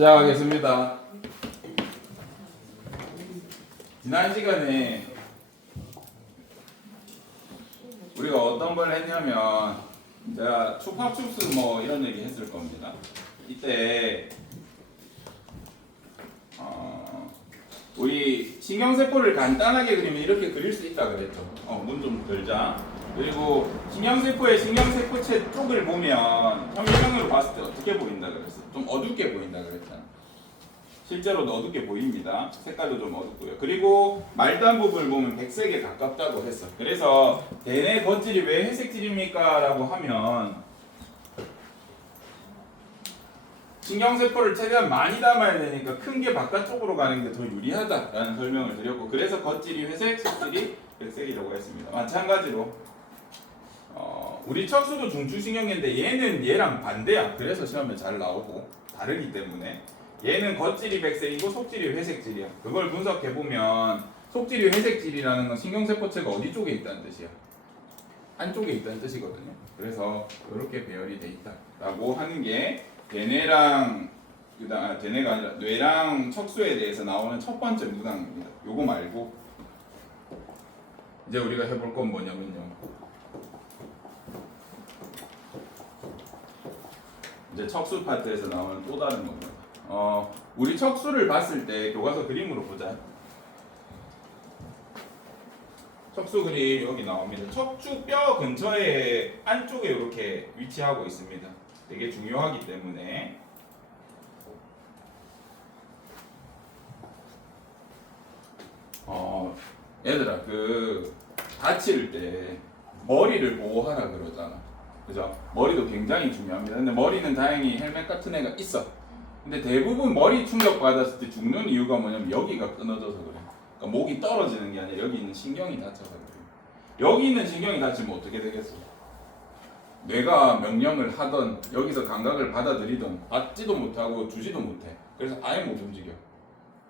시작하겠습니다. 지난 시간에 우리가 어떤 걸 했냐면 제가 축합축수 뭐 이런 얘기 했을 겁니다. 이때 우리 신경세포를 간단하게 그리면 이렇게 그릴 수 있다 그랬죠. 문 좀 들자. 그리고 신경세포의 신경세포체 쪽을 보면 평면으로 봤을 때 어떻게 보인다 그랬어? 좀 어둡게 보인다 그랬잖아. 실제로도 어둡게 보입니다. 색깔도 좀 어둡고요. 그리고 말단 부분을 보면 백색에 가깝다고 했어. 그래서 대뇌 겉질이 왜 회색질입니까? 라고 하면 신경세포를 최대한 많이 담아야 되니까 큰 게 바깥쪽으로 가는 게 더 유리하다라는 설명을 드렸고, 그래서 겉질이 회색, 속질이 백색이라고 했습니다. 마찬가지로 우리 척수도 중추신경계인데 얘는 얘랑 반대야. 그래서 시험에 잘 나오고 다르기 때문에 얘는 겉질이 백색이고 속질이 회색질이야. 그걸 분석해보면 속질이 회색질이라는 건 신경세포체가 어디 쪽에 있다는 뜻이야? 한쪽에 있다는 뜻이거든요. 그래서 이렇게 배열이 돼 있다라고 하는 게 대뇌랑 대뇌가 아니라 뇌랑 척수에 대해서 나오는 첫 번째 문항입니다. 요거 말고 이제 우리가 해볼 건 뭐냐면요. 이제 척수 파트에서 나오는 또 다른 겁니다. 우리 척수를 봤을 때 교과서 그림으로 보자. 척수 그림 여기 나옵니다. 척추뼈 근처에 안쪽에 이렇게 위치하고 있습니다. 되게 중요하기 때문에 얘들아 다칠 때 머리를 보호하라 그러잖아. 그죠? 머리도 굉장히 중요합니다. 근데 머리는 다행히 헬멧 같은 애가 있어. 근데 대부분 머리 충격 받았을 때 죽는 이유가 뭐냐면 여기가 끊어져서 그래. 그러니까 목이 떨어지는 게 아니라 여기 있는 신경이 다쳐서 그래. 여기 있는 신경이 다치면 어떻게 되겠어? 뇌가 명령을 하던 여기서 감각을 받아들이던 받지도 못하고 주지도 못해. 그래서 아예 못 움직여.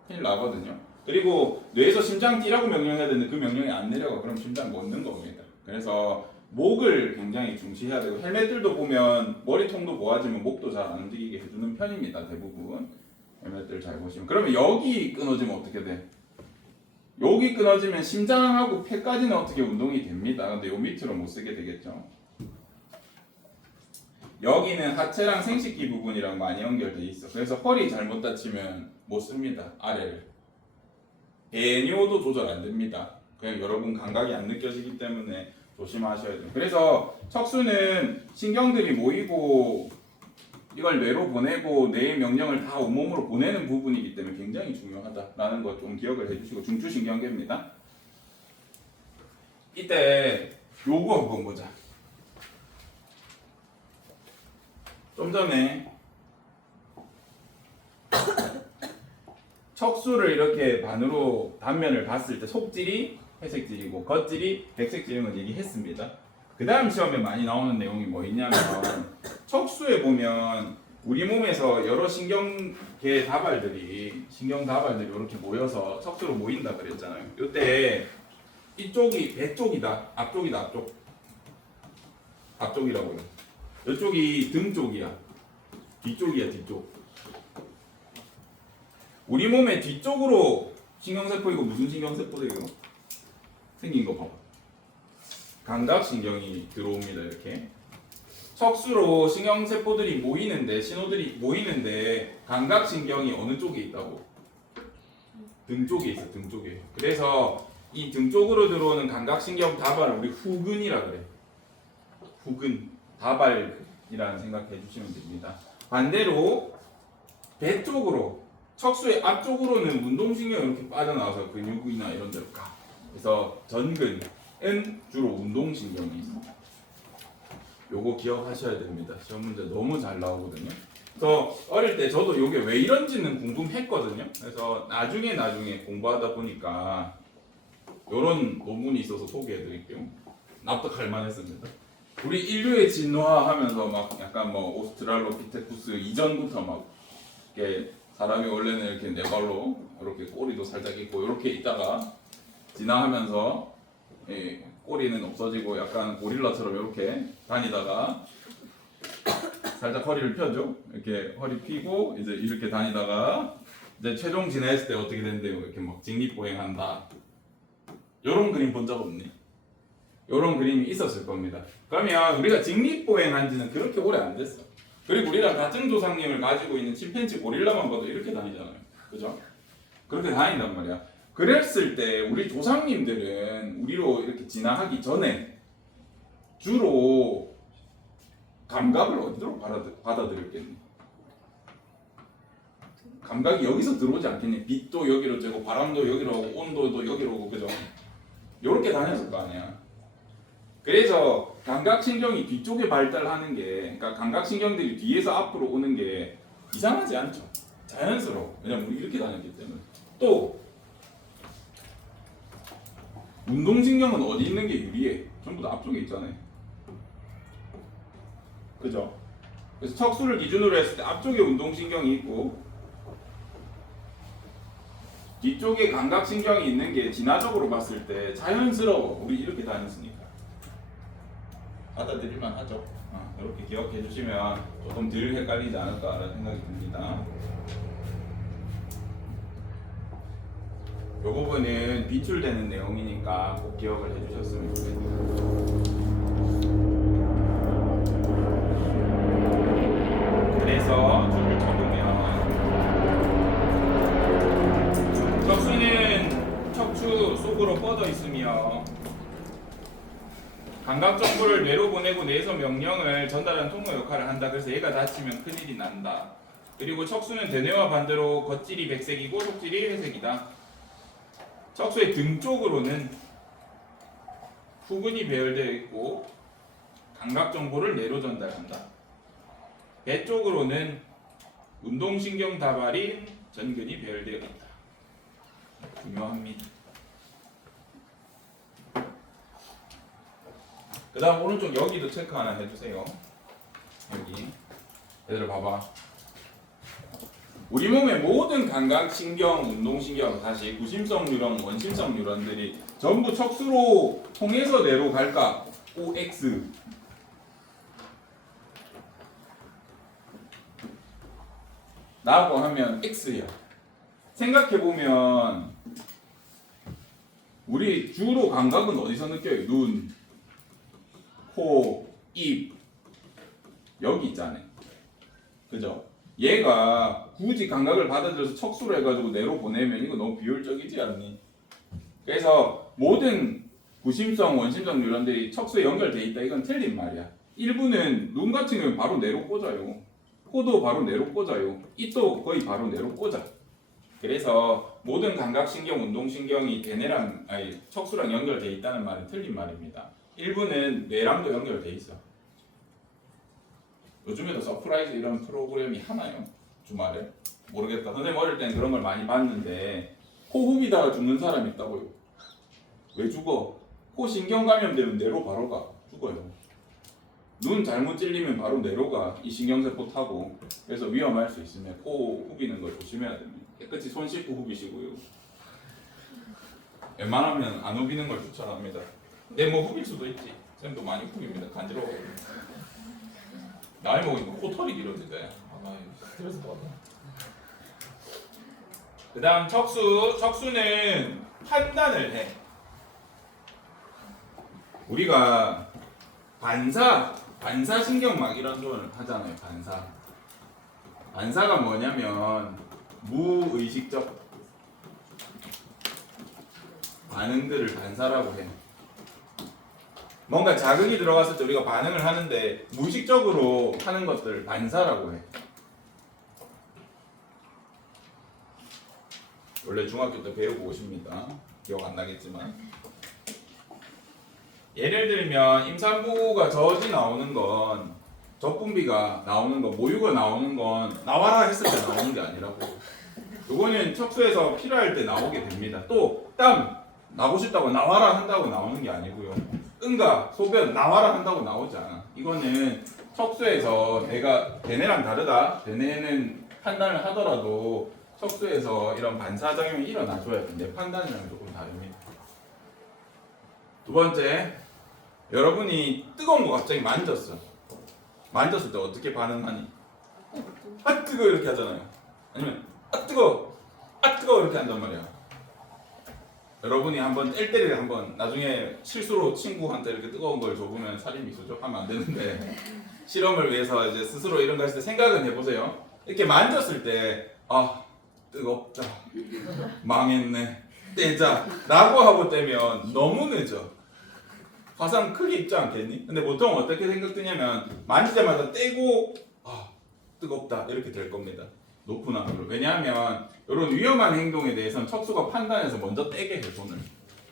큰일 나거든요. 그리고 뇌에서 심장 뛰라고 명령해야 되는데 그 명령이 안 내려가. 그럼 심장 멎는 겁니다. 그래서 목을 굉장히 중시해야 되고, 헬멧들도 보면 머리통도 보아지면 목도 잘 안 움직이게 해주는 편입니다. 대부분 헬멧들 잘 보시면. 그러면 여기 끊어지면 어떻게 돼? 여기 끊어지면 심장하고 폐까지는 어떻게 운동이 됩니다. 근데 요 밑으로 못 쓰게 되겠죠. 여기는 하체랑 생식기 부분이랑 많이 연결돼 있어. 그래서 허리 잘못 다치면 못 씁니다. 아래를. 배뇨도 조절 안 됩니다. 그냥 여러분 감각이 안 느껴지기 때문에 조심하셔야 돼요. 그래서 척수는 신경들이 모이고 이걸 뇌로 보내고 뇌의 명령을 다 온몸으로 보내는 부분이기 때문에 굉장히 중요하다라는 것 좀 기억을 해주시고, 중추신경계입니다. 이때 요거 한번 보자. 좀 전에 척수를 이렇게 반으로 단면을 봤을 때 속질이 회색질이고 겉질이 백색질인 걸 얘기했습니다. 그 다음 시험에 많이 나오는 내용이 뭐 있냐면 척수에 보면 우리 몸에서 여러 신경계 다발들이 이렇게 모여서 척수로 모인다 그랬잖아요. 이때 이쪽이 배 쪽이다, 앞쪽이다, 앞쪽이라고요. 이쪽이 등 쪽이야, 뒤쪽이야, 뒤쪽. 우리 몸의 뒤쪽으로 신경세포이고 무슨 신경세포들이고 생긴 거 봐봐. 감각신경이 들어옵니다. 이렇게 척수로 신경세포들이 모이는데, 신호들이 모이는데 감각신경이 어느 쪽에 있다고? 등 쪽에 있어. 등 쪽에. 그래서 이 등 쪽으로 들어오는 감각신경 다발을 우리 후근이라 그래. 후근, 다발이라는 생각해 주시면 됩니다. 반대로 배 쪽으로, 척수의 앞쪽으로는 운동신경이 이렇게 빠져나와서 근육이나 이런 데로 가. 그래서 전근은 주로 운동신경이 있어. 요거 기억하셔야 됩니다. 시험 문제 너무 잘 나오거든요. 그래서 어릴 때 저도 요게 왜 이런지는 궁금했거든요. 그래서 나중에 공부하다 보니까 요런 논문이 있어서 소개해 드릴게요. 납득할 만했습니다. 우리 인류의 진화하면서 막 약간 뭐 오스트랄로피테쿠스 이전부터 막 이렇게 사람이 원래는 이렇게 네 발로 이렇게 꼬리도 살짝 있고 이렇게 있다가 진화하면서 꼬리는 없어지고 약간 고릴라처럼 이렇게 다니다가 살짝 허리를 펴죠. 이렇게 허리 펴고 이제 이렇게 다니다가 이제 최종 진화했을 때 어떻게 된대요? 이렇게 막 직립보행한다. 요런 그림 본 적 없니? 요런 그림이 있었을 겁니다. 그러면 우리가 직립보행한 지는 그렇게 오래 안 됐어. 그리고 우리랑 같은 조상님을 가지고 있는 침팬지 고릴라만 봐도 이렇게 다니잖아요. 그죠? 그렇게 다닌단 말이야. 그랬을 때 우리 조상님들은 우리로 이렇게 진화하기 전에 주로 감각을 어디로 받아들였겠니? 감각이 여기서 들어오지 않겠니? 빛도 여기로 되고 바람도 여기로 오고 온도도 여기로 오고 그죠? 요렇게 다녔을 거 아니야. 그래서 감각신경이 뒤쪽에 발달하는 게 그러니까 감각신경들이 뒤에서 앞으로 오는 게 이상하지 않죠. 자연스러워. 왜냐면 우리 이렇게 다녔기 때문에. 또 운동신경은 어디 있는 게 유리해? 전부 다 앞쪽에 있잖아요. 그죠? 그래서 척수를 기준으로 했을 때 앞쪽에 운동신경이 있고 뒤쪽에 감각신경이 있는 게 진화적으로 봤을 때 자연스러워. 우리 이렇게 다녔으니까 받아들일만 하죠. 이렇게 기억해 주시면 조금 덜 헷갈리지 않을까라는 생각이 듭니다. 이 부분은 비출되는 내용이니까 꼭 기억을 해주셨으면 좋겠네요. 그래서 줄을 접으면 척수는 척추 속으로 뻗어 있으며 감각 정보를 뇌로 보내고 뇌에서 명령을 전달하는 통로 역할을 한다. 그래서 얘가 다치면 큰일이 난다. 그리고 척수는 대뇌와 반대로 겉질이 백색이고 속질이 회색이다. 척수의 등 쪽으로는 후근이 배열되어 있고 감각 정보를 뇌로 전달한다. 배 쪽으로는 운동신경 다발인 전근이 배열되어 있다. 중요합니다. 그 다음 오른쪽 여기도 체크 하나 해주세요. 여기 얘들아 봐봐. 우리 몸의 모든 감각신경, 운동신경, 다시 구심성 뉴런, 원심성 뉴런들이 전부 척수로 통해서 뇌로 갈까? OX. 라고 하면 X야. 생각해보면 우리 주로 감각은 어디서 느껴요? 눈, 코, 입 여기 있잖아요. 그죠? 얘가 굳이 감각을 받아들여서 척수로 해가지고 뇌로 보내면 이거 너무 비효율적이지 않니? 그래서 모든 구심성, 원심성 뉴런들이 척수에 연결돼 있다. 이건 틀린 말이야. 일부는 눈 같은 경우는 바로 뇌로 꽂아요. 코도 바로 뇌로 꽂아요. 입도 거의 바로 뇌로 꽂아. 그래서 모든 감각신경, 운동신경이 대뇌랑 척수랑 연결돼 있다는 말은 틀린 말입니다. 일부는 뇌랑도 연결돼 있어. 요즘에도 서프라이즈 이런 프로그램이 하나요? 주말에? 모르겠다. 선생님 어릴 땐 그런 걸 많이 봤는데 코 후비다가 죽는 사람 있다고요. 왜 죽어? 코 신경 감염되면 뇌로 바로 가. 죽어요. 눈 잘못 찔리면 바로 뇌로 가. 이 신경세포 타고. 그래서 위험할 수 있으면 코 후비는 걸 조심해야 됩니다. 깨끗이 손 씻고 후비시고요. 웬만하면 안 후비는 걸 추천합니다. 근데 뭐 후빌 수도 있지. 쌤도 많이 후비입니다. 간지러워. 나이 먹으니까 코털이 길어지대. 스트레스 받아. 그 다음 척수는 판단을 해. 우리가 반사신경막 이런 걸 하잖아요. 반사가 뭐냐면 무의식적 반응들을 반사라고 해. 뭔가 자극이 들어갔을 때 우리가 반응을 하는데 무의식적으로 하는 것들을 반사라고 해. 원래 중학교 때 배우고 오십니다. 기억 안 나겠지만. 예를 들면 임산부가 젖이 나오는 건 젖분비가 나오는 건 모유가 나오는 건 나와라 했을 때 나오는 게 아니라고. 이거는 척수에서 필요할 때 나오게 됩니다. 또 땀 나고 싶다고 나와라 한다고 나오는 게 아니고요. 응가 소변 나와라 한다고 나오지 않아. 이거는 척수에서 대뇌랑 다르다. 대뇌는 판단을 하더라도 척수에서 이런 반사작용이 일어나줘야 돼. 내 판단이랑 조금 다릅니다. 두 번째, 여러분이 뜨거운 거 갑자기 만졌어. 만졌을 때 어떻게 반응하니? 아 뜨거 이렇게 하잖아요. 아니면 아 뜨거, 아 뜨거 이렇게 한단 말이야. 여러분이 한번 뗄 때를 한번 나중에 실수로 친구한테 이렇게 뜨거운 걸 줘보면 살인 미수죠. 하면 안 되는데 실험을 위해서 이제 스스로 이런 거 했을 때 생각은 해보세요. 이렇게 만졌을 때 아 뜨겁다, 망했네, 떼자 라고 하고 떼면 너무 늦어. 화상 크게 입지 않겠니? 근데 보통 어떻게 생각 드냐면 만지자마자 떼고 아 뜨겁다 이렇게 될 겁니다. 높은 확률로. 왜냐하면 이런 위험한 행동에 대해서는 척수가 판단해서 먼저 떼게 해 손을.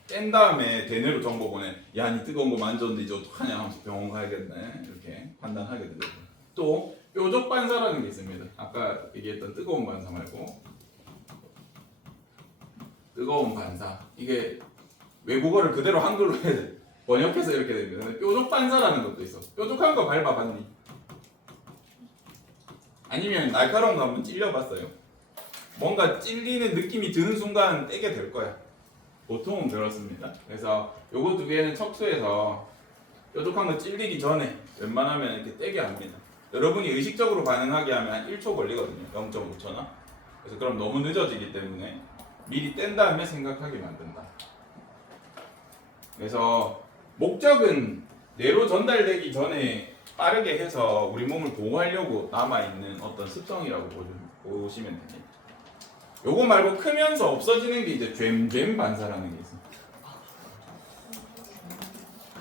뗀 다음에 대뇌로 정보 보내. 야, 니 뜨거운 거 만졌는데 이제 어떡하냐 하면서 병원 가야겠네. 이렇게 판단하게 되거든요. 또 뾰족 반사라는 게 있습니다. 아까 얘기했던 뜨거운 반사 말고 뜨거운 반사. 이게 외국어를 그대로 한글로 해야 돼. 번역해서 이렇게 됩니다. 근데 뾰족 반사라는 것도 있어. 뾰족한 거 밟아봤니? 아니면 날카로운 거 한번 찔려봤어요? 뭔가 찔리는 느낌이 드는 순간 떼게 될 거야. 보통은 그렇습니다. 그래서 요거 두 개는 척수에서 뾰족한 거 찔리기 전에 웬만하면 이렇게 떼게 합니다. 여러분이 의식적으로 반응하게 하면 한 1초 걸리거든요. 0.5초나. 그래서 그럼 너무 늦어지기 때문에 미리 뗀 다음에 생각하게 만든다. 그래서 목적은 뇌로 전달되기 전에 빠르게 해서 우리 몸을 보호하려고 남아있는 어떤 습성이라고 보시면 됩니다. 요거 말고 크면서 없어지는 게 이제 죬죬 반사라는 게 있어요.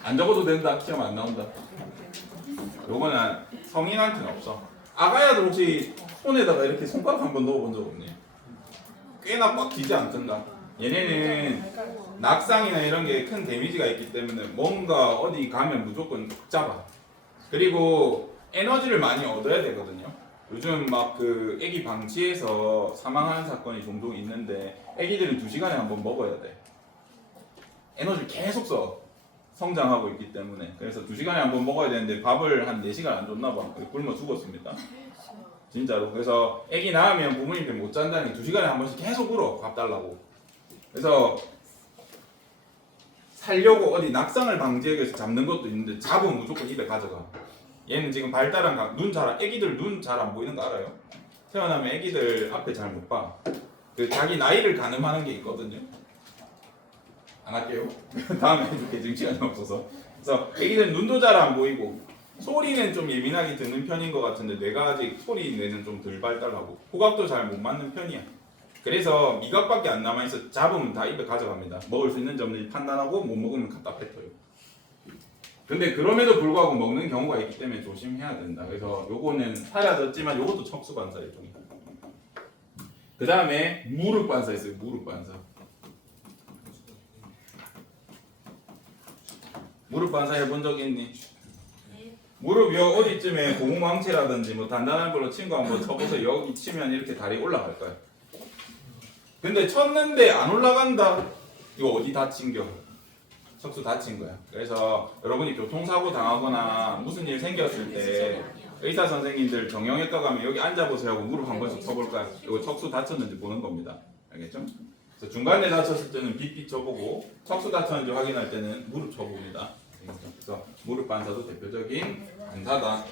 안 적어도 된다. 시험 안 나온다. 요거는 성인한테는 없어. 아가야도 혹시 손에다가 이렇게 손가락 한번 넣어본 적 없니? 꽤나 꽉 쥐지 않던가. 얘네는 낙상이나 이런 게 큰 데미지가 있기 때문에 뭔가 어디 가면 무조건 잡아. 그리고 에너지를 많이 얻어야 되거든요. 요즘 막 그 애기 방치해서 사망하는 사건이 종종 있는데 애기들은 2시간에 한 번 먹어야 돼. 에너지를 계속 써. 성장하고 있기 때문에. 그래서 2시간에 한 번 먹어야 되는데 밥을 한 4시간 안 줬나 봐. 굶어 죽었습니다. 진짜로. 그래서 애기 낳으면 부모님들 못 잔다는 게 2시간에 한 번씩 계속 울어. 밥 달라고. 그래서 살려고 어디 낙상을 방지하기 위해서 잡는 것도 있는데 잡으면 무조건 입에 가져가. 얘는 지금 발달한 눈 잘, 애기들 눈 잘 안 보이는 거 알아요? 태어나면 애기들 앞에 잘 못 봐. 그 자기 나이를 가늠하는 게 있거든요. 안 할게요. 다음에 해줄게. 지금 시간이 없어서. 그래서 애기들 눈도 잘 안 보이고 소리는 좀 예민하게 듣는 편인 것 같은데 뇌가 아직 소리 뇌는 좀 덜 발달하고 후각도 잘 못 맞는 편이야. 그래서 미각밖에 안 남아있어. 잡으면 다 입에 가져갑니다. 먹을 수 있는지 없는지 판단하고 못 먹으면 갖다 뱉어요. 근데 그럼에도 불구하고 먹는 경우가 있기 때문에 조심해야 된다. 그래서 요거는 사라졌지만 요것도 척수 반사 일종이야. 그 다음에 무릎 반사 있어요. 무릎 반사. 무릎 반사 해본 적 있니? 무릎 여 어디쯤에 고무망치라든지 뭐 단단한 걸로 친 거 한번 쳐보세요. 여기 치면 이렇게 다리 올라갈 거야. 근데 쳤는데 안 올라간다. 이거 어디 다친겨? 척수 다친 거야. 그래서 여러분이 교통사고 당하거나 무슨 일 생겼을 때 의사 선생님들 정형외과 가면 여기 앉아보세요 하고 무릎 한 번씩 쳐볼까요? 이거 척수 다쳤는지 보는 겁니다. 알겠죠? 그래서 중간에 다쳤을 때는 빗빗 쳐보고 척수 다쳤는지 확인할 때는 무릎 쳐봅니다. 그래서 무릎 반사도 대표적인 반사다.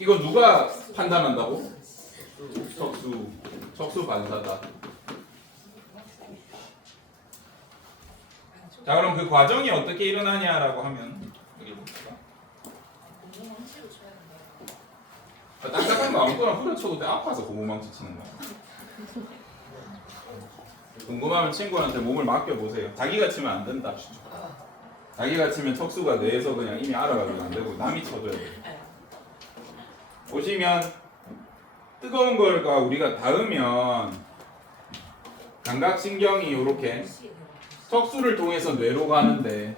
이거 누가 판단한다고? 척수 반사다. 자, 그럼 그 과정이 어떻게 일어나냐라고 하면 여기 봅시다. 딱딱한 거 아무거나 후려쳐도 돼. 아파서 고무망치 치는 거야. 궁금하면 친구한테 몸을 맡겨보세요. 자기가 치면 안 된다. 자기가 치면 척수가 뇌에서 그냥 이미 알아가면 안 되고 남이 쳐줘야 돼. 보시면 뜨거운 걸과 우리가 닿으면 감각신경이 이렇게 척수를 통해서 뇌로 가는데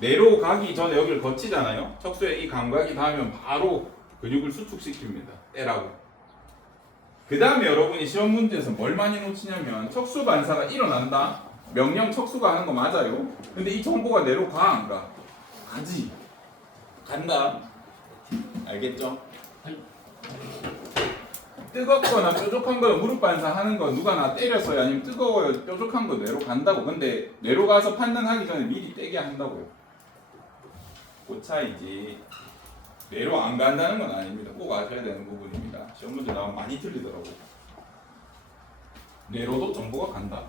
뇌로 가기 전에 여기를 거치잖아요. 척수에 이 감각이 닿으면 바로 근육을 수축시킵니다. 떼라고. 그 다음에 여러분이 시험 문제에서 뭘 많이 놓치냐면 척수 반사가 일어난다. 명령 척수가 하는 거 맞아요. 근데 이 정보가 뇌로 가 안 가? 가지. 간다. 알겠죠? 뜨겁거나 뾰족한 거 무릎 반사하는 거 누가 나 때렸어요? 아니면 뜨거워요? 뾰족한 거 뇌로 간다고. 근데 뇌로 가서 판단하기 전에 미리 떼게 한다고요. 그 차이지. 뇌로 안 간다는 건 아닙니다. 꼭 아셔야 되는 부분입니다. 시험 문제 나오면 많이 틀리더라고요. 뇌로도 정보가 간다.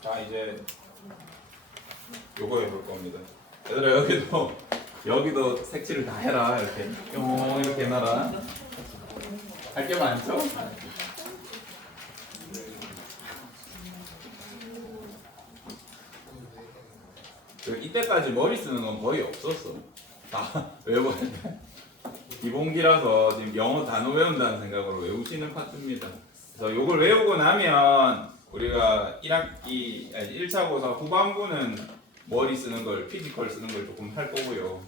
자, 이제 요거 해볼 겁니다. 얘들아, 여기도 색칠을 다 해라. 이렇게 이렇게 해놔라. 할 게 많죠? 이때까지 머리 쓰는 건 거의 없었어. 다 외워야 돼. 기본기라서 지금 영어 단어 외운다는 생각으로 외우시는 파트입니다. 그래서 이걸 외우고 나면 우리가 1학기, 아니 1차 고사 후반부는 머리 쓰는 걸, 피지컬 쓰는 걸 조금 할 거고요.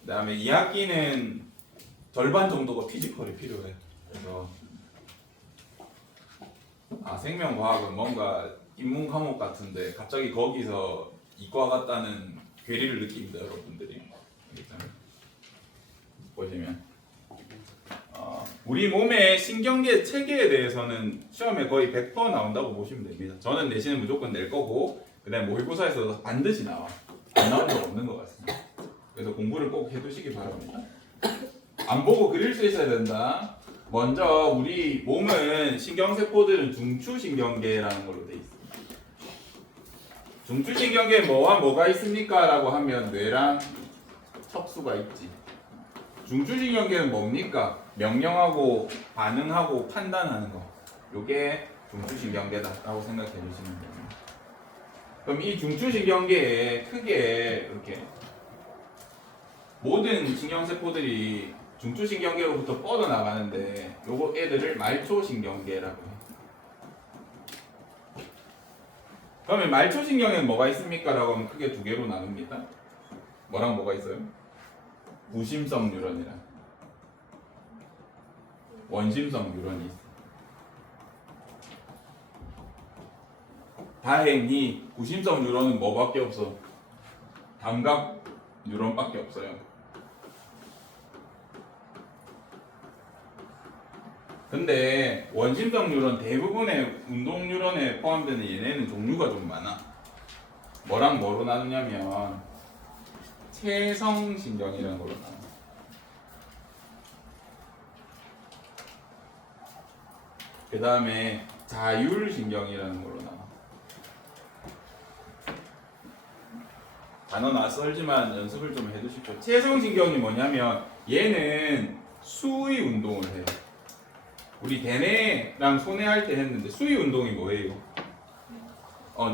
그 다음에 2학기는 절반 정도가 피지컬이 필요해. 그래서 생명과학은 뭔가 인문 과목 같은데 갑자기 거기서 이과 같다는 괴리를 느낍니다, 여러분들이. 보시면 우리 몸의 신경계 체계에 대해서는 시험에 거의 100% 나온다고 보시면 됩니다. 저는 내신은 무조건 낼 거고, 그다음에 모의고사에서 반드시 나와. 안 나온 적 없는 것 같습니다. 그래서 공부를 꼭 해두시기 바랍니다. 안 보고 그릴 수 있어야 된다. 먼저 우리 몸은 신경세포들은 중추신경계라는 걸로 돼 있습니다. 중추신경계에 뭐와 뭐가 있습니까? 라고 하면 뇌랑 척수가 있지. 중추신경계는 뭡니까? 명령하고 반응하고 판단하는 거. 요게 중추신경계다라고 생각해 주시면 됩니다. 그럼 이 중추신경계에 크게 이렇게 모든 신경세포들이 중추신경계로부터 뻗어나가는데 요거 애들을 말초신경계라고 해요. 그러면 말초신경에는 뭐가 있습니까? 라고 하면 크게 두 개로 나눕니다. 뭐랑 뭐가 있어요? 부심성 뉴런이랑 원심성 뉴런이 있어요. 다행히 부심성 뉴런은 뭐밖에 없어? 감각 뉴런밖에 없어요. 근데 원심성 뉴런 대부분의 운동 뉴런에 포함되는 얘네는 종류가 좀 많아. 뭐랑 뭐로 나누냐면 체성신경이라는 걸로 나눠. 그 다음에 자율신경이라는 걸로 나눠. 단어 낯설지만 연습을 좀 해두십시오. 체성신경이 뭐냐면 얘는 수의 운동을 해요. 우리 대뇌랑 손해할 때 했는데 수의 운동이 뭐예요?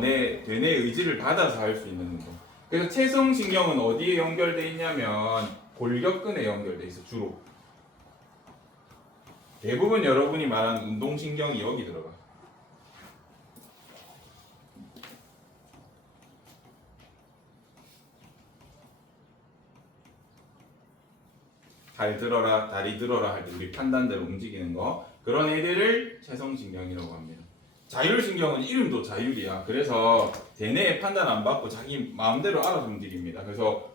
내 대뇌의 의지를 받아서 할 수 있는 운동. 그래서 체성신경은 어디에 연결돼 있냐면 골격근에 연결돼 있어. 주로 대부분 여러분이 말하는 운동신경이 여기 들어가. 발 들어라, 다리 들어라 할 때 우리 판단대로 움직이는 거, 그런 애들을 체성신경이라고 합니다. 자율신경은 이름도 자율이야. 그래서 대뇌의 판단 안 받고 자기 마음대로 알아서 움직입니다. 그래서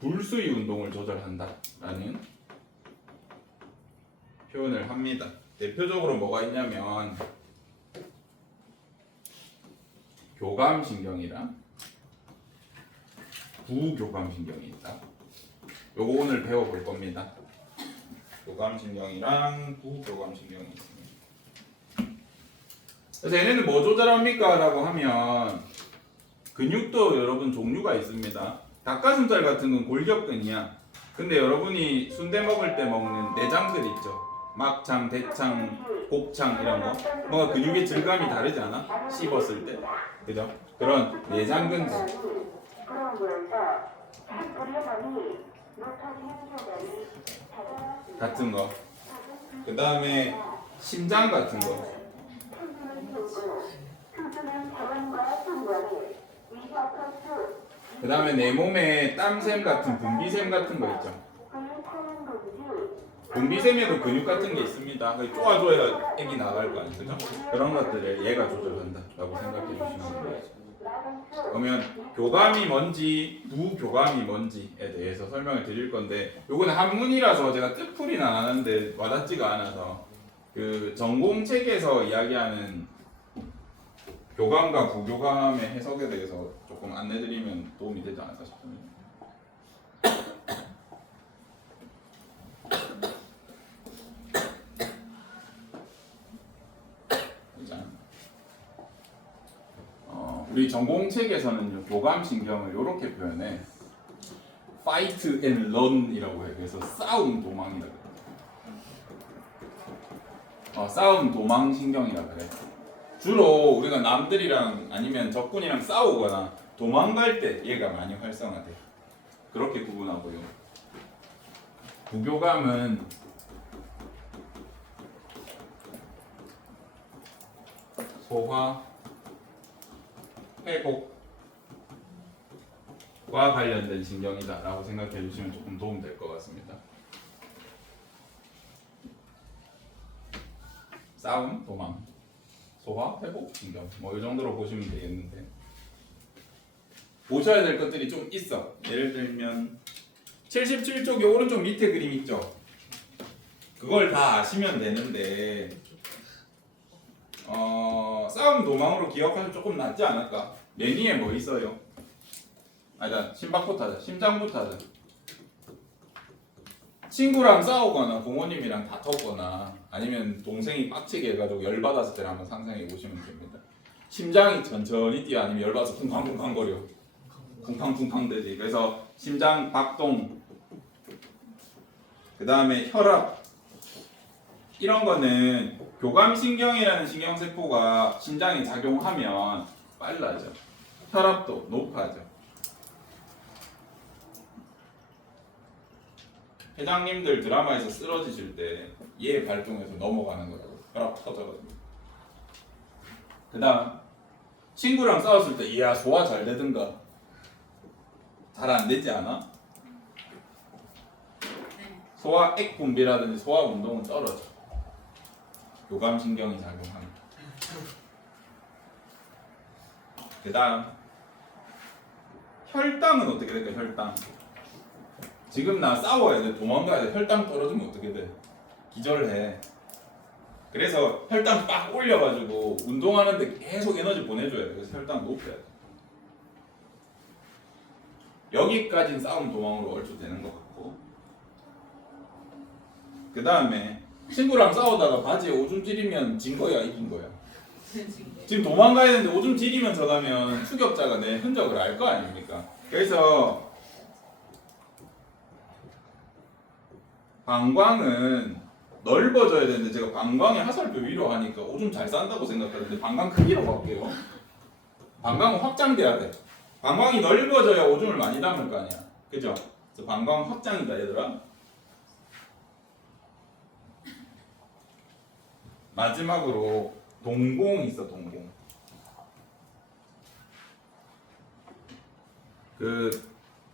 불수의 운동을 조절한다라는 표현을 합니다. 대표적으로 뭐가 있냐면 교감신경이랑 부교감신경이 있다. 요거 오늘 배워볼 겁니다. 교감신경이랑 부교감신경이 있습니다. 그래서 얘네는 뭐 조절합니까? 라고 하면 근육도 여러분 종류가 있습니다. 닭가슴살 같은 건 골격근이야. 근데 여러분이 순대 먹을 때 먹는 내장들 있죠. 막창, 대창, 곱창 이런 거. 뭔가 근육의 질감이 다르지 않아? 씹었을 때. 그죠? 그런 내장근들 같은 거. 그 다음에 심장 같은 거. 그 다음에 내 몸에 땀샘 같은 분비샘 같은 거 있죠. 분비샘에도 근육 같은 게 있습니다. 쪼아줘야 액이 나갈 거 아니에요. 그죠? 그런 것들을 얘가 조절한다 라고 생각해 주시면 됩니다. 그러면 교감이 뭔지 부교감이 뭔지에 대해서 설명을 드릴 건데, 요거는 한문이라서 제가 뜻풀이는 안 하는데 와닿지가 않아서 그 전공 책에서 이야기하는 교감과 부교감의 해석에 대해서 조금 안내드리면 도움이 되지 않을까 싶습니다. 우리 전공 책에서는 교감 신경을 이렇게 표현해. Fight and run이라고 해. 그래서 싸움 도망이라 그래. 싸움 도망 신경이라 그래. 주로 우리가 남들이랑 아니면 적군이랑 싸우거나 도망갈 때 얘가 많이 활성화돼. 그렇게 구분하고요. 부교감은 소화, 회복과 관련된 신경이다라고 생각해 주시면 조금 도움 될 것 같습니다. 싸움, 도망, 소화, 회복, 신경 뭐 이 정도로 보시면 되겠는데 보셔야 될 것들이 좀 있어. 예를 들면 77쪽의 오른쪽 밑에 그림 있죠? 그걸 다 아시면 되는데 싸움 도망으로 기억하면 조금 낫지 않을까? 맨 위에 뭐 있어요? 일단 심박부터 하자. 심장부터 하자. 친구랑 싸우거나 부모님이랑 다퉜거나 아니면 동생이 빡치게 해가지고 열받았을 때를 한번 상상해 보시면 됩니다. 심장이 천천히 뛰어 아니면 열받아서 쿵쾅쿵쾅거려. 쿵쾅쿵쾅 되지. 그래서 심장 박동, 그 다음에 혈압, 이런 거는 교감신경이라는 신경세포가 심장에 작용하면 빨라져. 혈압도 높아져. 회장님들 드라마에서 쓰러지실 때 얘 발동해서 넘어가는 거라고. 혈압 터져가지고. 그 다음 친구랑 싸웠을 때 이야 소화 잘 되든가 잘 안 되지 않아? 소화액 분비라든지 소화 운동은 떨어져. 교감신경이 작용합니다. 그 다음 혈당은 어떻게 될까? 혈당. 지금 나 싸워야 돼, 도망가야 돼. 혈당 떨어지면 어떻게 돼? 기절해. 그래서 혈당 빡 올려가지고 운동하는데 계속 에너지 보내줘야 돼. 그래서 혈당 높여야 돼. 여기까지는 싸움 도망으로 얼추 되는 것 같고, 그 다음에 친구랑 싸우다가 바지에 오줌 지리면 진 거야, 이긴 거야? 지금 도망가야 되는데 오줌 지리면 저가면 추격자가 내 흔적을 알 거 아닙니까? 그래서 방광은 넓어져야 되는데 제가 방광의 하설표 위로 하니까 오줌 잘 싼다고 생각하는데 방광 크기로 갈게요. 방광은 확장돼야 돼. 방광이 넓어져야 오줌을 많이 담을 거 아니야. 그죠? 그래서 방광 확장이다 얘들아. 마지막으로 동공이 있어. 동공. 그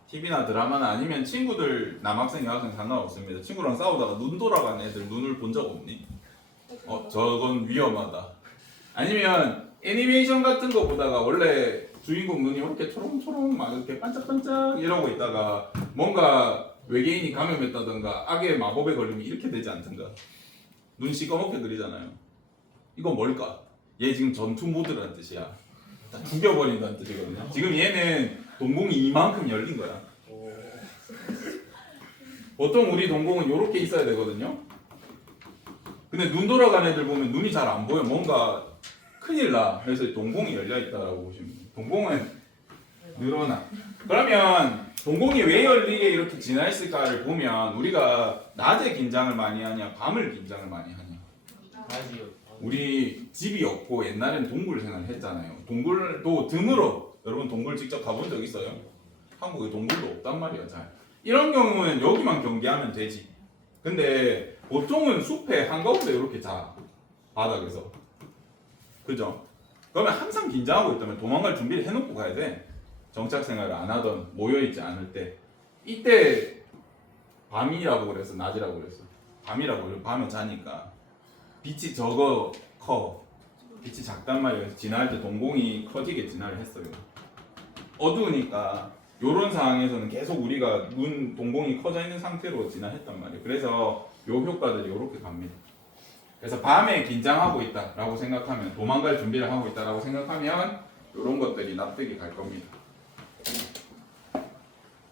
TV나 드라마나 아니면 친구들 남학생 여학생 상관없습니다. 친구랑 싸우다가 눈 돌아간 애들 눈을 본 적 없니? 저건 위험하다. 아니면 애니메이션 같은 거 보다가 원래 주인공 눈이 이렇게 초롱초롱 막 이렇게 반짝반짝 이러고 있다가 뭔가 외계인이 감염했다던가 악의 마법에 걸리면 이렇게 되지 않던가. 눈 시꺼멓게 그리잖아요. 이건 뭘까? 얘 지금 전투 모드라는 뜻이야. 다 죽여버린다는 뜻이거든요. 지금 얘는 동공이 이만큼 열린 거야. 보통 우리 동공은 이렇게 있어야 되거든요. 근데 눈 돌아간 애들 보면 눈이 잘 안 보여. 뭔가 큰일 나. 그래서 동공이 열려 있다라고 보시면 돼요. 동공은 늘어나. 그러면 동공이 왜 열리게 이렇게 진화했을까를 보면 우리가 낮에 긴장을 많이 하냐, 밤을 긴장을 많이 하냐. 우리 집이 없고 옛날엔 동굴 생활을 했잖아요. 동굴도 등으로 여러분 동굴 직접 가본 적 있어요? 한국에 동굴도 없단 말이야. 잘. 이런 경우는 여기만 경계하면 되지. 근데 보통은 숲에 한가운데 이렇게 자. 바닥에서. 그죠? 그러면 항상 긴장하고 있다면 도망갈 준비를 해놓고 가야 돼. 정착 생활을 안 하던 모여있지 않을 때. 이때 밤이라고 그래서 낮이라고 그랬어. 밤이라고 그래. 밤에 자니까 빛이 저거 커. 빛이 작단 말이에요. 진화할 때 동공이 커지게 진화를 했어요. 어두우니까 요런 상황에서는 계속 우리가 눈 동공이 커져 있는 상태로 진화했단 말이에요. 그래서 요 효과들이 요렇게 갑니다. 그래서 밤에 긴장하고 있다라고 생각하면 도망갈 준비를 하고 있다라고 생각하면 이런 것들이 납득이 갈 겁니다.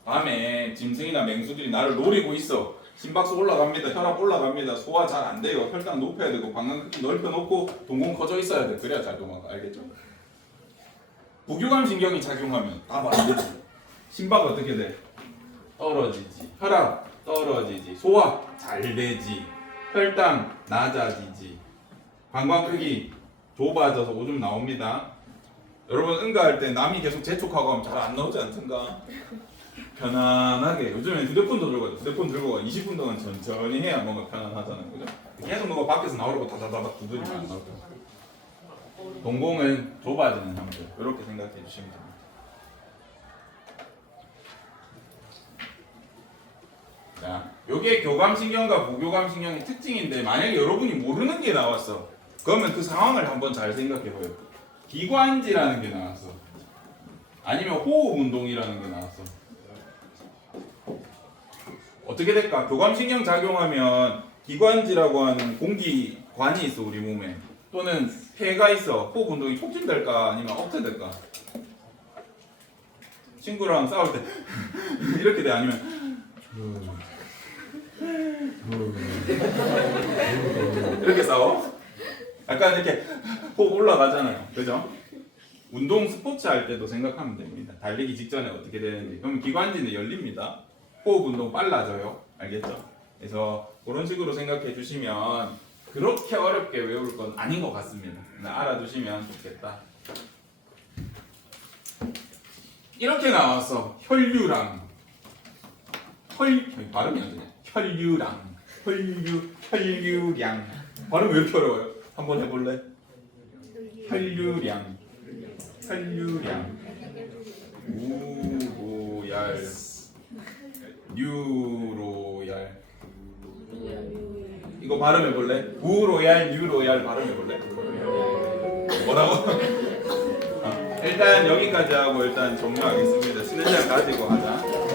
밤에 짐승이나 맹수들이 나를 노리고 있어. 심박수 올라갑니다. 혈압 올라갑니다. 소화 잘 안 돼요. 혈당 높여야 되고 방광 크기 넓혀놓고 동공 커져 있어야 돼. 그래야 잘 도망가. 알겠죠? 부교감 신경이 작용하면 답 안 되지. 심박 어떻게 돼? 떨어지지. 혈압 떨어지지. 소화 잘 되지. 혈당 낮아지지. 방광 크기 좁아져서 오줌 나옵니다. 여러분 응가할 때 남이 계속 재촉하고 하면 잘 안 나오지 않던가? 편안하게 요즘엔 휴대폰도 들고 가요. 휴대폰 들고 가 20분 동안 천천히 해야 뭔가 편안하잖아요. 그죠? 계속 뭔가 밖에서 나오려고 다다다닥 두드리면 안 나오죠. 동공은 좁아지는 형태. 이렇게 생각해 주시면 됩니다. 자, 요게 교감신경과 부교감신경의 특징인데 만약에 여러분이 모르는 게 나왔어. 그러면 그 상황을 한번 잘 생각해 봐요. 기관지라는 게 나왔어. 아니면 호흡운동이라는 게 나왔어. 어떻게 될까? 교감신경 작용하면 기관지라고 하는 공기관이 있어 우리 몸에. 또는 폐가 있어. 호흡운동이 촉진될까 아니면 억제될까? 친구랑 싸울 때 이렇게 돼 아니면 이렇게 싸워? 약간 이렇게 호흡 올라가잖아요. 그죠? 운동 스포츠 할 때도 생각하면 됩니다. 달리기 직전에 어떻게 되는지. 그러면 기관지는 열립니다. 호흡 운동 빨라져요. 알겠죠? 그래서 그런 식으로 생각해 주시면 그렇게 어렵게 외울 건 아닌 것 같습니다. 알아두시면 좋겠다. 이렇게 나왔어. 혈류랑 발음이 안 되네. 혈류량 발음 왜 이렇게 어려워요? 한번 해볼래? 혈류량 우로얄 뉴로얄 이거 발음해볼래? 우로얄 뉴로얄 발음해볼래? 뭐라고? 일단 여기까지 하고 일단 종료하겠습니다. 쉬는 시간 가지고 하자.